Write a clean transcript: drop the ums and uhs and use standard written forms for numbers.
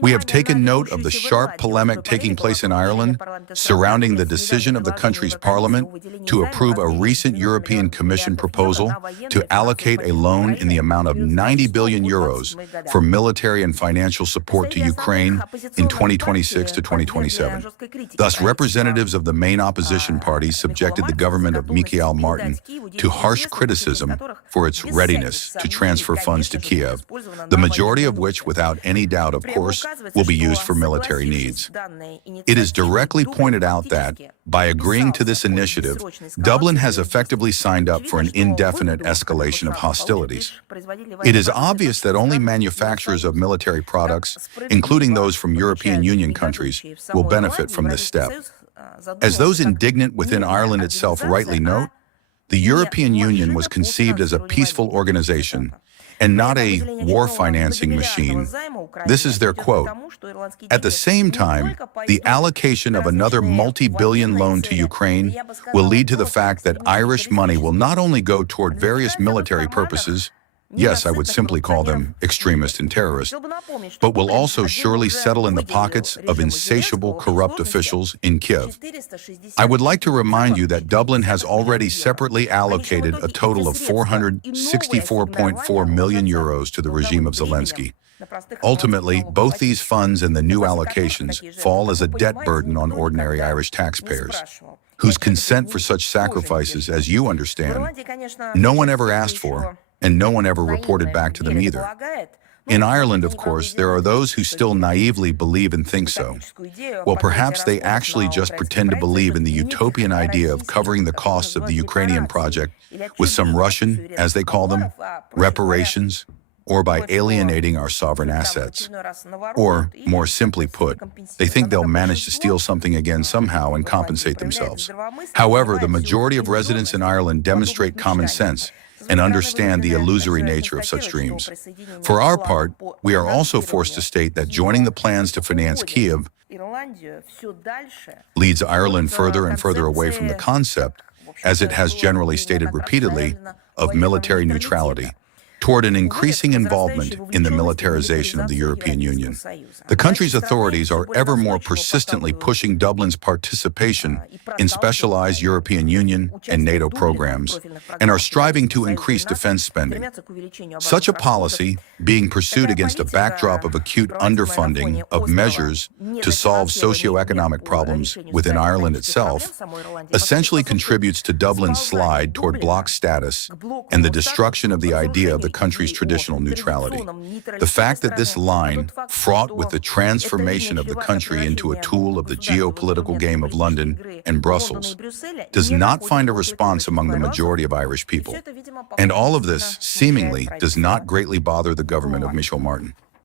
We have taken note of the sharp polemic taking place in Ireland surrounding the decision of the country's parliament to approve a recent European Commission proposal to allocate a loan in the amount of 90 billion euros for military and financial support to Ukraine in 2026 to 2027. Thus, representatives of the main opposition parties subjected the government of Michael Martin to harsh criticism for its readiness to transfer funds to Kiev, the majority of which, without any doubt, of course, will be used for military needs. It is directly pointed out that, by agreeing to this initiative, Dublin has effectively signed up for an indefinite escalation of hostilities. It is obvious that only manufacturers of military products, including those from European Union countries, will benefit from this step. As those indignant within Ireland itself rightly note, the European Union was conceived as a peaceful organization and not a war-financing machine. This is their quote. At the same time, the allocation of another multi-billion loan to Ukraine will lead to the fact that Irish money will not only go toward various military purposes, yes, I would simply call them extremist and terrorist, but will also surely settle in the pockets of insatiable corrupt officials in Kiev. I would like to remind you that Dublin has already separately allocated a total of 464.4 million euros to the regime of Zelensky. Ultimately, both these funds and the new allocations fall as a debt burden on ordinary Irish taxpayers, whose consent for such sacrifices, as you understand, no one ever asked for, and no one ever reported back to them either. In Ireland, of course, there are those who still naively believe and think so. Well, perhaps they actually just pretend to believe in the utopian idea of covering the costs of the Ukrainian project with some Russian, as they call them, reparations, or by alienating our sovereign assets. Or, more simply put, they think they'll manage to steal something again somehow and compensate themselves. However, the majority of residents in Ireland demonstrate common sense and understand the illusory nature of such dreams. For our part, we are also forced to state that joining the plans to finance Kiev leads Ireland further and further away from the concept, as it has generally stated repeatedly, of military neutrality, toward an increasing involvement in the militarization of the European Union. The country's authorities are ever more persistently pushing Dublin's participation in specialized European Union and NATO programs and are striving to increase defense spending. Such a policy, being pursued against a backdrop of acute underfunding of measures to solve socioeconomic problems within Ireland itself, essentially contributes to Dublin's slide toward bloc status and the destruction of the idea of the country's traditional neutrality. The fact that this line, fraught with the transformation of the country into a tool of the geopolitical game of London and Brussels, does not find a response among the majority of Irish people. And all of this, seemingly, does not greatly bother the government of Michael Martin.